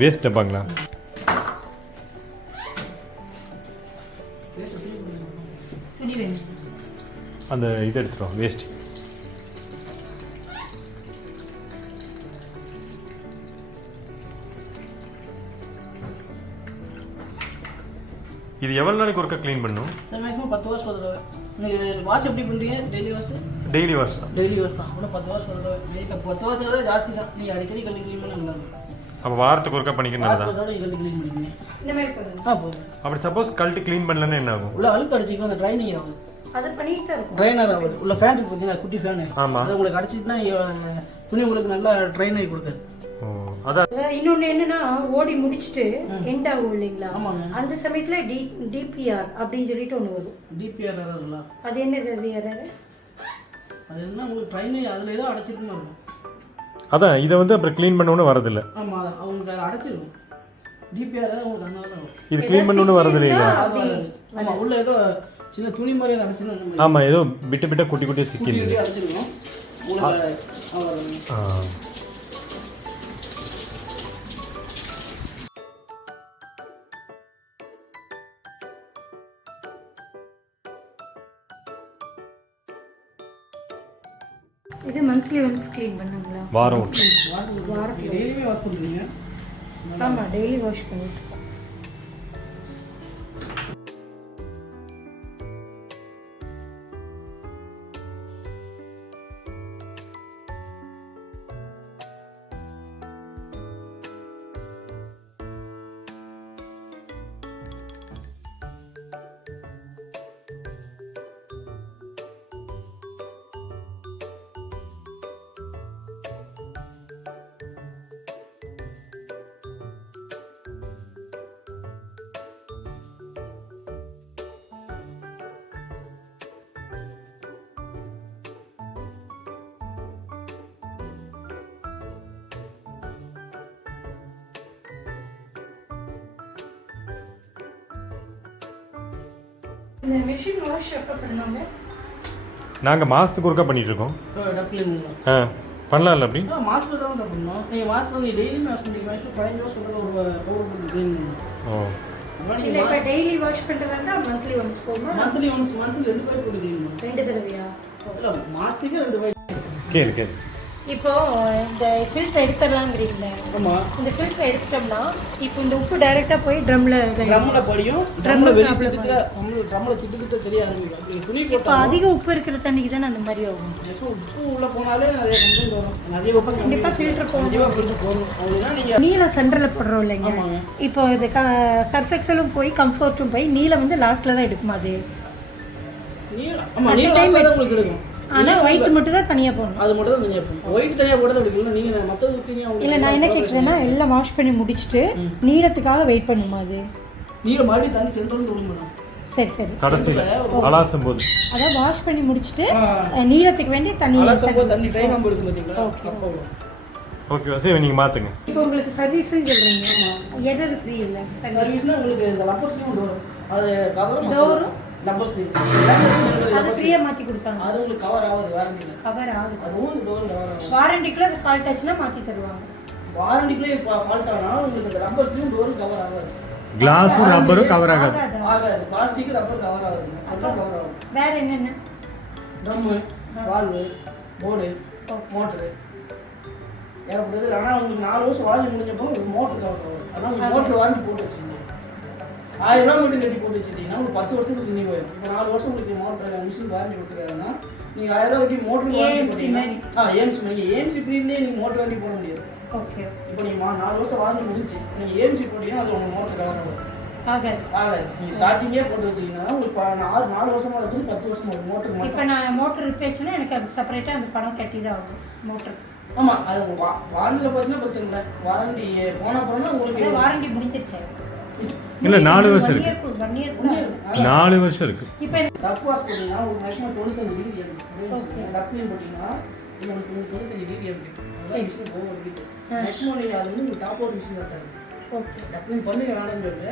Waste டப்பாங்களா? அந்த இது எடுத்துட்டோம் வேஸ்ட். இது எவ்வளவு நாளைக்கு ஒருக்கா க்ளீன் பண்ணணும்? சார் மேக்ஸிமம் 10 வாஷ் ஒரு தடவை. நீங்க வாஷ் எப்படி பண்றீங்க? Daily wash? டெய்லி வாஷ் தான். டெய்லி வாஷ் தான். அப்ப 10 வாஷ் ஒரு தடவை. மேக்கப் 10 வாஷ் தான் ஜாஸ்தி தான். நீங்க அடிக்கடி கல்லு க்ளீன் பண்ண நல்லா இருக்கும். அப்ப வாரத்துக்கு ஒருக்கா பண்ணிக்கணும் தான். வாரத்துக்கு நீங்க கல்லு க்ளீன் பண்ணிக்கங்க. இந்த மாதிரி பண்ணுங்க. போதும். அப்படி சப்போஸ் கல்ட் க்ளீன் பண்ணலன்னா என்ன ஆகும்? உள்ள அழுக்கு அடிச்சிக்கும், அந்த ட்ரைனிங் ஆகும். அது பண்ணிட்டு தான் இருக்கும். ட்ரைனர் ஆகுது. உள்ள ஃபேன் இருக்கு பாத்தீங்களா, குட்டி ஃபேன். அது உங்களுக்கு அடிச்சிட்டுனா துணி உங்களுக்கு நல்லா ட்ரைன் ஆகி கொடுக்காது. இன்னொன்னு என்னன்னா, ஓடி முடிச்சிட்டு எண்ட் ஆகும் இல்லைங்களா? அந்த சமயத்துல டிபிஆர் அப்படின்னு சொல்லிட்டு ஒண்ணு வரும். டிபிஆர் வரதுல அது என்னது? அது என்ன உங்களுக்கு ட்ரைன் அதுல ஏதோ அடைச்சிருக்குமா இருக்கும். அதான் இதை வந்து அப்புறம் க்ளீன் பண்ணணும்னு வரதில்லை. ஆமா, அவங்களுக்கு அது அடைச்சிருக்கும். டிபிஆர் உங்களுக்கு அதனால தான் இது க்ளீன் பண்ணணும்னு வரதில்லைங்களா? ஆமா, உள்ள ஏதோ சின்ன துணி மாதிரி அதை அடைச்சிருக்கும். ஆமா, ஏதோ விட்டு விட்டு குட்டி குட்டி சிக்கி அடைச்சிருக்கும். இது மந்த்லி ஒன்ஸ் க்ளீன் பண்ணுங்களா? வாரம் டெய்லி வாஷ் பண்ணுவீங்க? ஆமா, டெய்லி வாஷ் பண்ணிட்டு. இந்த மெஷின் வாஷ் எப்போ பண்ணுவாங்க? நாங்கள் மாதத்துக்கு ஒருக்கா பண்ணிட்டு இருக்கோம். பண்ணலாம்ல அப்படி? மாதத்துக்கு தான் சார் பண்ணணும். நீங்கள் வாஷ் பண்ணி டெய்லி வாஷ் பண்ணுறீங்க. 15 வாஷ் பண்ணுறது ஒரு பவுடர் பண்ணி க்ளீன் பண்ணணும். இல்லை, இப்போ டெய்லி வாஷ் பண்ணுறதா மந்த்லி ஒன்ஸ் போகுமா? மந்த்லி 2 பேர் போட்டு க்ளீன் பண்ணணும். 2 தடவையா? இல்லை, மாதத்துக்கு 2 பேர். கேளு இப்போ இந்த ஃபில்டர் எடுத்துடலாங்கிறீங்க. ஆமாம், இந்த ஃபில்டர் எடுத்துட்டோம்னா இப்போ இந்த உப்பு டைரெக்டாக போய் ட்ரம்மில் படியும். ட்ரம்மில் துட்டு தெரிய ஆரம்பிக்கும். துணி இப்போ அதிக உப்பு இருக்கிற தண்ணிக்கு தானே அந்த மாதிரி ஆகும். உப்பு உள்ளே போனாலே நிறைய கம்ப்ளைண்ட் வரும். நிறைய உப்பு கண்டிப்பாக ஃபில்டர் போகணும். அதுதான் நீங்கள் நீல சென்டரில் போடுறோம் இல்லைங்க. இப்போ இது சர்ஃப் எக்ஸலும் போய் கம்ஃபர்ட்டும் போய் நீல வந்து லாஸ்ட்டில் தான் எடுக்குமா? அது உங்களுக்கு எடுக்கும். ஆனால் ஒயிட் மட்டும் தான் தனியாக போடணும். அது மட்டும் தான் தனியாக போடணும். ஒயிட் தனியாக போட எடுக்கணும். நீங்கள் மற்றது இல்லை, நான் என்ன கேட்குறேன்னா எல்லாம் வாஷ் பண்ணி முடிச்சுட்டு நீளத்துக்காக வெயிட் பண்ணுமா? அது நீளம் மறுபடியும் தண்ணி சென்டர்னு தொழில். சரி கடைசியில் அலாசும் போது அதான் வாஷ் பண்ணி முடிச்சுட்டு நீளத்துக்கு வேண்டிய தண்ணி அலாசும் போது தண்ணி ட்ரைன் ஆகும் பார்த்தீங்களா? ஓகே, சரி நீங்கள் மாற்றுங்க. இப்போ உங்களுக்கு சர்வீஸ்ன்னு சொல்கிறீங்க, எதாவது ஃப்ரீ இல்லை? சர்வீஸ்னா உங்களுக்கு இந்த லப்பர்ஸ்லையும் வரும். அது கவர் டோரும் லப்பர்ஸ் அது ஃப்ரீயாக மாற்றி கொடுப்பாங்க. அது உங்களுக்கு கவர் ஆகுது. வாரண்டியில் கவர் ஆகுது. அதுவும் டோர் கவர் ஆகும். வாரண்டிக்குள்ளே அது ஃபால்ட் ஆச்சுன்னா மாற்றி தருவாங்க. வாரண்டிக்குள்ளே ஃபால்ட் ஆனால் உங்களுக்கு இந்த ரப்பர்ஸ்லையும் டோரும் கவர் ஆகாது. கிளாஸும் ரப்பரும் கவர் ஆகாது. பிளாஸ்டிக் ரப்பர் கவர் ஆகுது. அதெல்லாம் கவர் ஆகும். வேற என்னென்ன? ட்ரம்மு, வால்வு, போர்டு, மோட்டரு ஏற்படுது. ஆனால் உங்களுக்கு 4 வருஷம் வாரண்டி முடிஞ்சப்போ உங்களுக்கு மோட்டர் கவர் ஆகும். அதான் உங்களுக்கு மோட்டர் வாரண்டி போட்டு வச்சுருங்க. 1000 ரூபா மட்டும் கட்டி போட்டு வச்சுட்டீங்கன்னா உங்களுக்கு 10 வருஷத்துக்கு நீ போயிடும். இப்போ 4 வருஷம் உங்களுக்கு மோட்டர் மிஷின் வாரண்டி கொடுத்துருக்காங்கன்னா நீங்கள் 1000 ரூபா கட்டி மோட்டர் வாரண்டி போட்டீங்கன்னா ஏஎம்சி பீரியட்லேயே நீங்கள் மோட்டர் வாரண்டி போட முடியாது. ஓகே, இப்போ நீங்கள் 4 வருஷம் வாரண்டி முடிஞ்சு நீங்கள் ஏஎம்சி போட்டீங்கன்னா அது உங்கள் மோட்டர் கவர் ஆகாது. நீங்கள் ஸ்டார்டிங்கே போட்டு வச்சிங்கன்னா உங்களுக்கு 4 வருஷமாக இருக்குது, 10 வருஷம் ஒரு மோட்டர். இப்போ நான் மோட்டர் ரிப்பேர்ச்சுன்னா எனக்கு அது செப்பரேட்டாக அந்த பணம் கட்டி தான் ஆகும் மோட்டர். ஆமாம், அது வாரண்டியில் போச்சுன்னா பிரச்சனை இல்லை. வாரண்டி போன அப்புறம்னா உங்களுக்கு வாரண்டி முடிஞ்சிருச்சு. இல்லை, 4 வருஷம் இருக்கு. 4 வருஷம் இருக்கு. இப்போ டப் வாஷ் போட்டீங்கன்னா உங்களுக்கு மேக்ஸிமம் 95 டிகிரி எடுக்கும். டப் க்ளீன் போட்டிங்கன்னா உங்களுக்கு 95 டிகிரி எடுக்கும். அதான் மிஷின் போக இருக்குது. மேக்ஸிமம் நீங்கள் அது வந்து டாப் அவுட் மிஷின் இருக்காது. ஓகே, டப் க்ளீன் பண்ணுங்க வேணும்னு சொல்லிட்டு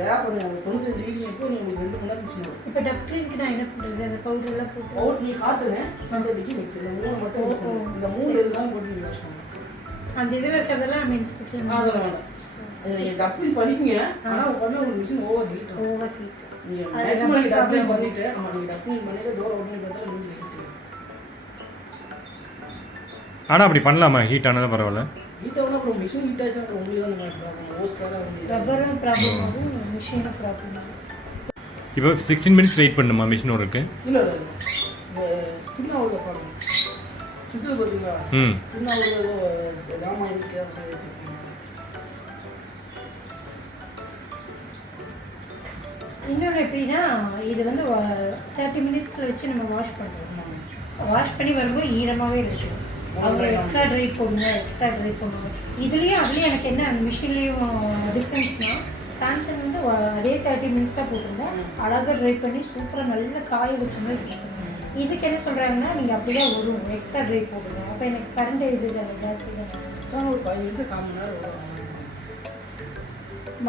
வேறு பண்ணுங்க. உங்களுக்கு 95 டிகிரி இப்போ உங்களுக்கு 2 மணி நேரம் மிஷின் வரும். இப்போ டப் க்ளீனுக்கு நான் என்ன பண்ணுறது? அந்த பவுடர்லாம் போட்டு நீங்கள் காட்டுங்க. சந்ததிக்கு மிக்ஸ் இந்த 3 மட்டும் இந்த 3 எதுதான் போட்டு நீங்கள் வாஷ் பண்ணுங்க. அந்த இதில் இருக்கிறதெல்லாம் மீன்ஸ் அதெல்லாம் வேண்டாம். அது நீங்கள் கம்ப்ளீட் பண்ணிக்கங்க. ஆனால் பண்ண ஒரு மிஷின் ஓவர் ஹீட் நீங்கள் மேக்ஸிமம் நீங்கள் கம்ப்ளீட் பண்ணிவிட்டு நீங்கள் கம்ப்ளீட் பண்ணிவிட்டு டோர் ஓப்பன் பார்த்தா முடிஞ்சு. ஆனால் அப்படி பண்ணலாமா? ஹீட் ஆனாலும் பரவாயில்ல. ஹீட் ஆகுனா அப்புறம் மிஷின் ஹீட் ஆச்சு அப்புறம் உங்களுக்கு தான் ப்ராப்ளம். ஓஸ் பேராக ரப்பரும் ப்ராப்ளம் ஆகும், மிஷினும் ப்ராப்ளம் ஆகும். இப்போ 16 மினிட்ஸ் வெயிட் பண்ணுமா மிஷின் ஒர்க்கு? இல்லை இல்லை இந்த ஸ்கின் ஆகுது ப்ராப்ளம் சுற்றுல பார்த்தீங்களா? ஸ்கின் ஆகுது ஏதோ ஜாமா இருக்கு அப்படின்னு வச்சுருக்கீங்க. இன்னொன்று எப்படின்னா இது வந்து 30 மினிட்ஸில் வச்சு நம்ம வாஷ் பண்ணுறோம். வாஷ் பண்ணி வரும்போது ஈரமாகவே இருக்கும். அவங்க எக்ஸ்ட்ரா ட்ரை பண்ணுவாங்க. இதுலேயும் அதுலேயும் எனக்கு என்ன அந்த மிஷின்லேயும் டிஃப்ரென்ஸ்னால் சாம்சங் வந்து அதே 30 மினிட்ஸ் தான் போட்டிருந்தேன். அழகாக ட்ரை பண்ணி சூப்பராக நல்ல காய வச்ச மாதிரி இருக்கும். இதுக்கு என்ன சொல்கிறாங்கன்னா நீங்கள் அப்படி தான் வரும், எக்ஸ்ட்ரா ட்ரை போடுங்க. அப்போ எனக்கு கரண்ட் இது ஜாஸ்தி தான். ஒரு 5 நிமிஷம் 1/4 மணி நேரம் வரும்.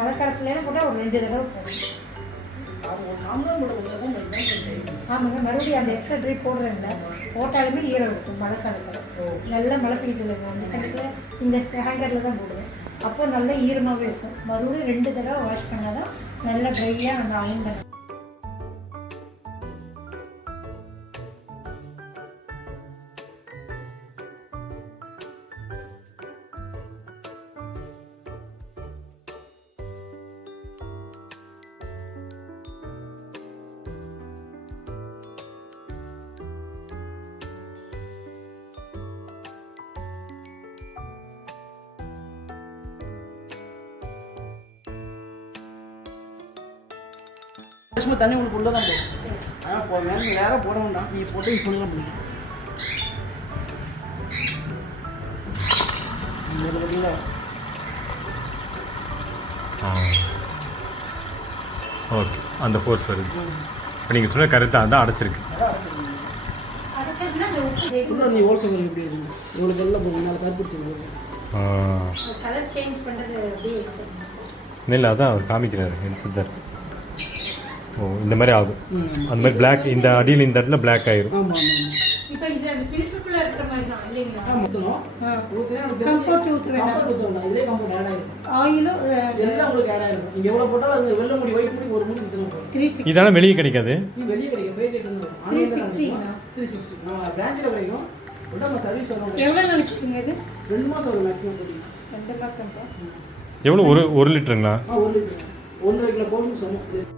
மழை காலத்துலலாம் போட்டால் ஒரு 2 தடவை போடும். ஆமாங்க, மறுபடியும் அந்த எக்ஸ்ட்ரா ட்ரை போடுறேன்ல, போட்டாலுமே ஈரம் இருக்கும் மழை காலத்தில். நல்லா மழை பெய்யுது அந்த சமயத்தில் இந்த ஹேங்கரில் தான் போடுவேன். அப்போ நல்லா ஈரமாகவே இருக்கும். மறுபடியும் 2 தடவை வாஷ் பண்ணால் தான் நல்லா ட்ரையாக அந்த அயன் பண்ண. தண்ணி உங்களுக்கு உள்ளே தான் போகும். ஆனால் மேலே நேராக போட வேண்டாம். நீங்கள் போட்டு ஃபுல்லாக முடியும். பார்த்தீங்களா? ஓகே, அந்த ஃபோர்ஸ் வருது. இப்போ நீங்கள் சொன்ன கரெக்டாக அதான் அடைச்சிருக்கு. நீங்கள் ஹோல்சேல் எப்படி இருக்கும்? இவ்வளோ எல்லாம் போகும். நாலு கருப்பிடிச்சிருக்கு. கலர் சேஞ்ச் பண்ணுறது இல்லை, அதான் அவர் காமிக்கிறாரு எடுத்துதான். ஓ, இந்த மாதிரி ஆகும். அந்த மாதிரி பிளாக் இந்த அடியில் இந்த இடத்துல பிளாக் ஆயிரும். ஆமாம் ஆமாம். இப்போ இது அந்த ஃபில்டருக்குள்ள இருக்கிற மாதிரி தான் இல்லைங்களா? ஊற்றணும். கம்ஃபர்ட் ஊற்றுவேன். ஊற்றணும். இதிலே கம்ஃபர்ட் ஆட் ஆகிருக்கும். ஆயிலும் எல்லாம் உங்களுக்கு ஆட் ஆகிருக்கும். நீங்கள் எவ்வளோ போட்டாலும் அது வெள்ளை முடி ஒயிட் முடி ஒரு முடி ஊற்றணும். 360 இதெல்லாம் வெளியே கிடைக்காது. நீ வெளியே கிடைக்கும். ஃபேக் ரேட் வந்து 360 நம்ம பிரான்ச்சில் கிடைக்கும். நம்ம சர்வீஸ் வரும். எவ்வளோ நினைச்சிங்க? இது 2 மாதம் வரும் மேக்ஸிமம் போட்டிங்க. 2 மாதம் தான். எவ்வளோ? ஒரு லிட்டருங்களா? 1 லிட்டர் 1.5 கிலோ போட்டு சமம்.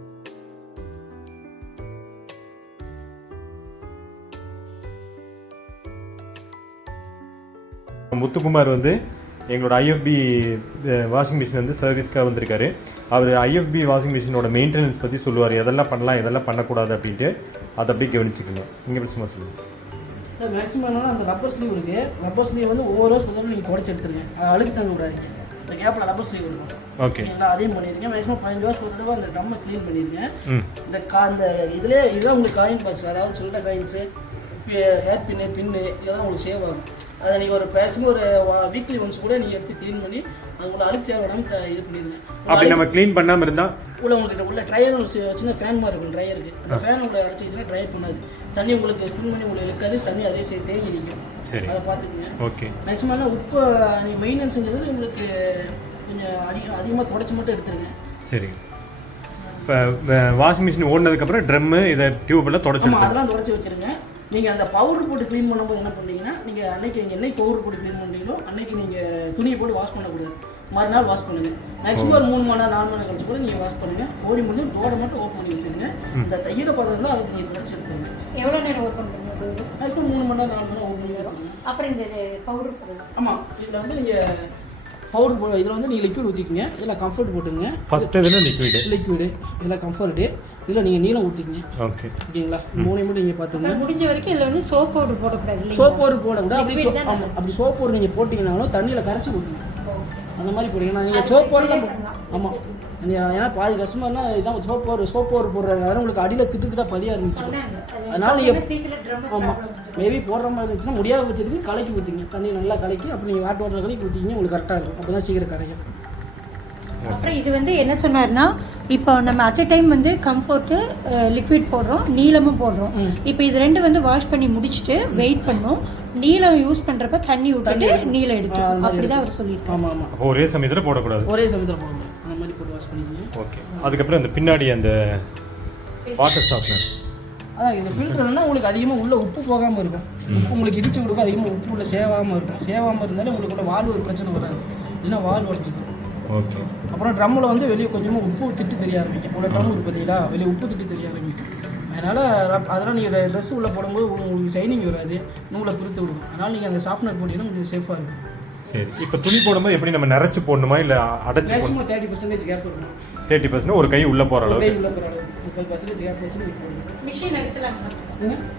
முத்துக்குமார் வந்து எங்களோட ஐஎஃப்பி வாஷிங் மிஷின் வந்து சர்வீஸ்க்காக வந்திருக்காரு. அவர் ஐஎஃப்பி வாஷிங் மிஷினோட மெயின்டெனன்ஸ் பற்றி சொல்லுவார். எதெல்லாம் பண்ணலாம், எதெல்லாம் பண்ணக்கூடாது அப்படின்ட்டு அதை அப்படியே கவனிச்சுக்கணும். நீங்கள் எப்படி சும்மா சொல்லுங்கள் சார்? மேக்ஸிமம் என்னன்னா அந்த ரப்பர் ஸ்லீவ் இருக்குது. ரப்பர் ஸ்லீவ் வந்து ஒவ்வொரு வருஷம் முதல்ல நீங்கள் தொடச்சி எடுத்துருங்க. அது அழுக்கு தங்க விடாதீங்க. இந்த கேப்பில் ரப்பர் ஸ்லீவ் இருக்கும். ஓகே, அதையும் பண்ணிடுங்க. மேக்ஸிமம் 15 வருஷம் ஒரு தடவை அந்த ட்ரம்மை க்ளீன் பண்ணிடுங்க. இந்த இதிலே இதுதான் உங்களுக்கு காயின் பாக்ஸ், அதாவது சில்லற காயின்ஸு, ஹேர் பின்னு இதெல்லாம் உங்களுக்கு சேவ் ஆகும். அதை நீங்கள் ஒரு மேக்ஸிமம் ஒரு வீக்லி ஒன்ஸ் கூட நீங்கள் எடுத்து க்ளீன் பண்ணி அது உங்களை அழுக்கு சேர விடாமல் இது பண்ணிடுங்க. அப்படி நம்ம க்ளீன் பண்ணாமல் இருந்தால் உங்கள்கிட்ட உள்ள ட்ரையர் ஒரு சின்ன ஃபேன் மாதிரி இருக்கும். ட்ரையருக்கு அந்த ஃபேன் உங்களை அடைச்சிச்சுன்னா ட்ரையர் பண்ணாது. தண்ணி உங்களுக்கு ஸ்பின் பண்ணி உங்களுக்கு இருக்காது. தண்ணி அதே சேர்த்து தேங்கி நிற்கும். சரி, அதை பார்த்துக்குங்க. ஓகே. மேக்ஸிமம் உப்பு நீங்கள் மெயின்டெனன்ஸுங்கிறது உங்களுக்கு கொஞ்சம் அதிகமாக தொடச்சி மட்டும் எடுத்துருங்க. சரி. இப்போ வாஷிங் மிஷின் ஓடினதுக்கப்புறம் ட்ரம்மு இதை டியூபெல்லாம் தொடச்சி அதெல்லாம் தொடச்சி வச்சுருங்க. நீங்கள் அந்த பவுடர் போட்டு க்ளீன் பண்ணும்போது என்ன பண்ணீங்கன்னா, நீங்கள் அன்னைக்கு நீங்கள் என்னைக்கு பவுடர் போட்டு க்ளீன் பண்ணுறீங்களோ அன்னைக்கு நீங்கள் துணியை போட்டு வாஷ் பண்ணக்கூடாது. மறுநாள் வாஷ் பண்ணுங்கள். மேக்ஸிமம் ஒரு 3 மணி நேரம் 4 மணி நேரம் கழிச்சு கூட நீங்கள் வாஷ் பண்ணுங்கள். ஓடி முடிஞ்சு டோரை மட்டும் ஓப்பன் பண்ணி வச்சுருங்க. இந்த தையில பதம் தான் அதை நீங்கள் தொடச்சி எடுத்துருங்க. எவ்வளோ நேரம் ஓப்பன் பண்ணுறது? மேக்ஸிமம் 3 மணி நேரம் 4 மணி நேரம் ஓப்பன் பண்ணி வச்சுருங்க. அப்புறம் இந்த பவுடர் போடுறது. ஆமாம், இதில் வந்து நீங்கள் பவுடர் போ இதில் வந்து நீங்கள் லிக்விட் ஊற்றிக்கிங்க. இதில் கம்ஃபர்ட் போட்டுங்க. ஃபஸ்ட்டு இதில் லிக்விடு இதில் கம்ஃபர்ட்டு, இதில் நீங்கள் நீளம் ஊற்றிக்கிங்க. ஓகே, ஓகேங்களா? 3 மட்டும் நீங்கள் பார்த்துங்க. முடிஞ்ச வரைக்கும் இதில் வந்து சோப் பவுடர் போடக்கூடாது. சோப் பவுடர் போடக்கூடாது. அப்படி சோப் பவுடர் நீங்கள் போட்டிங்கன்னாலும் தண்ணியில் கரைச்சி ஊற்றுங்க. அந்த மாதிரி போடுங்க. நீங்கள் சோப் பவுடர்லாம் ஆமாம், ஏன்னா பாதி கஸ்டமர்னா இதான் சோப் பவுடர் போடுறாங்க. அதனால் உங்களுக்கு அடியில் திட்டு பதியாக இருந்துச்சு. அதனால் நீங்கள் ஆமாம் மேபி போடுற மாதிரி இருந்துச்சுன்னா முடியாத பட்சத்துக்கு கலக்கி ஊற்றிங்க. தண்ணி நல்லா கலக்கி அப்படி நீங்கள் வாட்டர் கலக்கி ஊற்றிங்க. உங்களுக்கு கரெக்டாக இருக்கும். அப்போ தான் சீக்கிரம் கரையும். அப்புறம் இது வந்து என்ன சொன்னார்னா இப்போ நம்ம அட் அ டைம் வந்து கம்ஃபர்ட்டு லிக்விட் போடுறோம், நீளமும் போடுறோம். இப்போ இது ரெண்டு வந்து வாஷ் பண்ணி முடிச்சுட்டு வெயிட் பண்ணோம். நீளம் யூஸ் பண்ணுறப்ப தண்ணி விட்டுட்டு நீளம் எடுக்கும். அப்படி தான் அவர் சொல்லியிருக்காரு. ஆமாம் ஆமாம். அப்போ ஒரே சமயத்தில் போடக்கூடாது. ஒரே சமயத்தில் போடணும். அந்த மாதிரி போட்டு வாஷ் பண்ணிக்கணும். ஓகே. அதுக்கப்புறம் இந்த பின்னாடி அந்த வாட்டர் சாஃப்ட்னர், அதான் இந்த ஃபில்டர்னா உங்களுக்கு அதிகமாக உள்ள உப்பு போகாமல் இருக்கும். உப்பு உங்களுக்கு இடிச்சு கொடுக்கும். அதிகமாக உப்பு உள்ள சேவாமல் இருக்கும். சேவாமல் இருந்தாலும் உங்களுக்கு உள்ள வால்வு ஒரு பிரச்சனை வராது. இல்லைன்னா வால்வு உடச்சிக்கும். ஓகே. அப்புறம் ட்ரம்மில் வந்து வெளியே கொஞ்சமாக உப்பு திட்டு தெரிய ஆரம்பிக்கும். உள்ள ட்ரம் இருக்கு பார்த்தீங்களா, வெளியே உப்பு திட்டு தெரிய ஆரம்பிக்கும். அதனால் அதெல்லாம் நீங்கள் ட்ரெஸ் உள்ளே போடும்போது உங்களுக்கு ஷைனிங் வராது, நூலை பிரித்து விடும். அதனால் நீங்கள் அந்த சாஃப்ட்னர் போட்டிங்கன்னா கொஞ்சம் சேஃபாக இருக்கும். சரி. இப்போ துணி போடும்போது எப்படி நம்ம நிறச்சி போடணுமா இல்லை அடைச்சி போடணுமா? மேக்ஸிமம் 30% கேப் இருக்கணும். 30% ஒரு கை உள்ளே போகிற அளவு. கை உள்ளே போகிற அளவு 30% கேப் வச்சு நீங்கள் போடணும். மிஷின் நகர்த்தலாமா?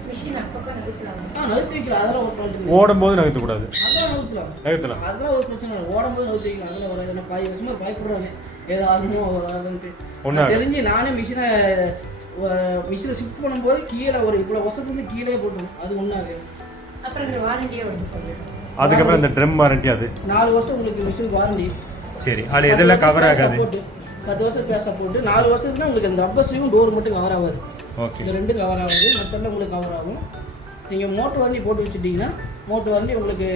மிஷின் அப்பப்போ நகர்த்தலாமா? நகர்த்தி வைக்கலாம். அதெல்லாம் ஒரு ப்ராப்ளம். ஓடும்போது நகர்த்தக்கூடாது. அதெல்லாம் நகர்த்தலாம். அதெல்லாம் ஒரு பிரச்சனை இல்லை. ஓடும்போது நகர்த்தி வைக்கலாம். அதெல்லாம் வராது. ஏன்னா 5 வருஷமாக பயப்படுறாங்க ஏதாவதுமோ அதுன்ட்டு. தெரிஞ்சு நானே மிஷினை ஷிஃப்ட் பண்ணும்போது கீழே ஒரு இவ்வளோ வருஷத்துலேருந்து கீழே போட்டுரும். அது ஒன்றாக. அப்புறம் இந்த வாரண்டியை வந்து சொல்லிடுறோம். அதுக்கப்புறம் இந்த ட்ரம் வாரண்டி, அது 4 வருஷம் உங்களுக்கு மிஷின் வாரண்டி. சரி. அது எதெல்லாம் கவர் ஆகாது? 10 வருஷம் பேச போட்டு 4 வருஷத்துக்கு உங்களுக்கு அந்த ரப்பர் ஸ்லீவும் டோர் மட்டும் கவர் ஆகாது. ஓகே. இந்த ரெண்டும் கவர் ஆகாது. மற்றெல்லாம் உங்களுக்கு கவர் ஆகும். நீங்கள் மோட்டர் வாரண்டி போட்டு வச்சுட்டிங்கன்னா மோட்டர் வாரண்டி உங்களுக்கு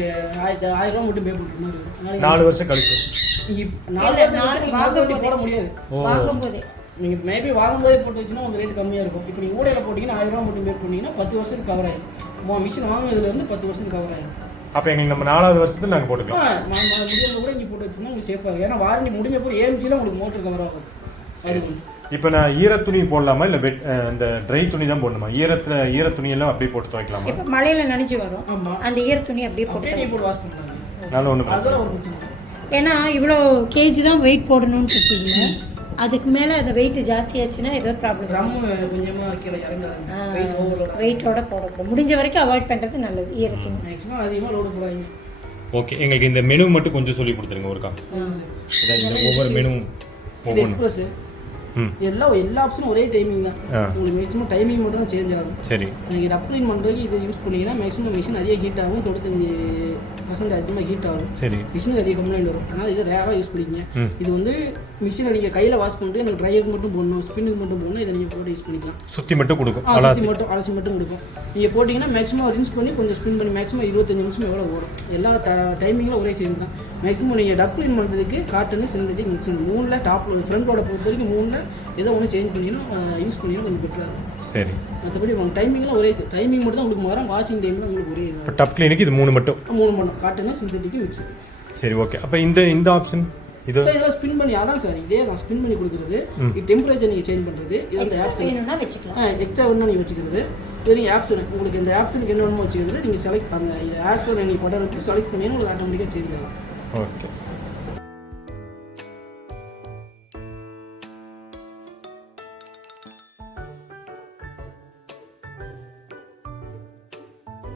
1000 ரூபா மட்டும் பே பண்ணுற 4 வருஷம் கழிச்சு. 4 வருஷம் வாரண்டி போட முடியாது. வாங்கும்போதே நீங்கள் மேபி வாங்கும்போதே போட்டு வச்சுன்னா உங்களுக்கு ரேட் கம்மியாக இருக்கும். இப்போ நீங்கள் ஊடையில் போட்டிங்கன்னா 1000 ரூபா மட்டும் பே பண்ணிங்கன்னா 10 வருஷத்துக்கு கவர் ஆகிடும். மிஷின் வாங்கினதுலேருந்து 10 வருஷத்துக்கு கவர் ஆகிடும். அப்போ எங்களுக்கு நம்ம 4வது வருஷத்துல நாங்கள் போட்டுக்கலாம். முடியாத கூட இங்கே போட்டு வச்சுன்னா உங்களுக்கு சேஃபாக இருக்கும். ஏன்னா வாரண்டி முடிஞ்ச போது ஏஎம்ஜியில் உங்களுக்கு மோட்டர் கவர் ஆகாது. அது இப்போ நான் ஈர துணி போடலாமா இல்லை இந்த ட்ரை துணி தான் போடணுமா? ஈர துணியெல்லாம் அப்படியே போட்டு துவைக்கலாமா? இப்போ மழையில நனைஞ்சு வரும். ஆமாம். அந்த ஈர துணி அப்படியே போட்டு வாஷ் பண்ணுறாங்க. நல்ல ஒன்று. அதெல்லாம் ஒரு பிரச்சனை. ஏன்னா இவ்வளோ கேஜி தான் வெயிட் போடணும்னு இருக்கீங்க. அதுக்கு மேலே அந்த வெயிட் ஜாஸ்தியாச்சுன்னா ஏதோ ப்ராப்ளம். ட்ரம் கொஞ்சமாக கீழே இறங்காது. வெயிட்டோட போடக்கூடாது. முடிஞ்ச வரைக்கும் அவாய்ட் பண்ணுறது நல்லது. ஈர துணி மேக்ஸிமம் அதிகமாக லோடு போடாதீங்க. ஓகே. எங்களுக்கு இந்த மெனு மட்டும் கொஞ்சம் சொல்லி கொடுத்துருங்க ஒருக்கா. இந்த ஒவ்வொரு மெனு எக்ஸ்பிரஸ் எல்லா ஆப்ஷனும் ஒரே டைமிங் தான். உங்களுக்கு மேக்ஸிமம் டைமிங் மட்டும் தான் சேஞ்ச் ஆகும். சரி. நீங்கள் அப்ளைன் பண்ணுறதுக்கு இதை யூஸ் பண்ணிங்கன்னா மேக்ஸிமம் மிஷின் அதிக ஹீட் ஆகும். 95% அதிகமாக ஹீட் ஆகும். சரி. மிஷினுக்கு அதிக கம்ப்ளைண்ட் வரும். அதனால் இதை ரேராக யூஸ் பண்ணிக்கங்க. இது வந்து மிஷினை நீங்கள் கையில் வாஷ் பண்ணிட்டு எனக்கு ட்ரையருக்கு மட்டும் போடணும், ஸ்பின்னுக்கு மட்டும் போடணும். இதை நீங்கள் போட்டு யூஸ் பண்ணிக்கலாம். சுற்றி மட்டும் கொடுக்கும். அலசி மட்டும் கொடுக்கும். நீங்கள் போட்டிங்கன்னா மேக்ஸிமம் ரின்ஸ் பண்ணி கொஞ்சம் ஸ்பின் பண்ணி மேக்ஸிமம் 25 நிமிஷம் எவ்வளோ ஓடும். எல்லா டைமிங்கில் ஒரே சேஞ்ச் தான். மேக்ஸிமம் நீங்கள் டப் க்ளீன் பண்ணுறதுக்கு காட்டனு சிந்தட்டிக் மிக்சர் 3ல் டாப்பில் ஃப்ரண்டோட பொறுத்த வரைக்கும் 3ல் ஏதோ ஒன்று சேஞ்ச் பண்ணிக்கணும், யூஸ் பண்ணிக்கணும், கொஞ்சம் பெட்டராக இருக்கும். சரி. மற்றபடி உங்கள் டைமிங்லாம் ஒரே டைமிங் மட்டும் தான் உங்களுக்கு மாறும். வாஷிங் டைமில் உங்களுக்கு ஒரே இப்போ டப் க்ளீனுக்கு இது 3 மட்டும் காட்டனு சிந்தட்டிக் மிக்சர். சரி. ஓகே. அப்போ இந்த ஆப்ஷன் இதெல்லாம் ஸ்பின் பண்ணி அதான் சார் இதே தான் ஸ்பின் பண்ணி கொடுக்குறது. இது டெம்பரேச்சர் நீங்கள் சேஞ்ச் பண்ணுறது. இது அந்த ஆப்ஷன் வச்சுக்கலாம். எக்ஸ்ட்ரா ஒன்று நீங்கள் வச்சுக்கிறது. இது நீங்கள் ஆப்ஷன் உங்களுக்கு இந்த ஆப்ஷனுக்கு என்ன வேணுமோ வச்சுக்கிறது. நீங்கள் செலக்ட் அந்த ஆப்ஷன் நீங்கள் படம் செலக்ட் பண்ணி உங்களுக்கு ஆட்டோமேட்டிக்காக சேஞ்ச் ஆகும். ஓகே.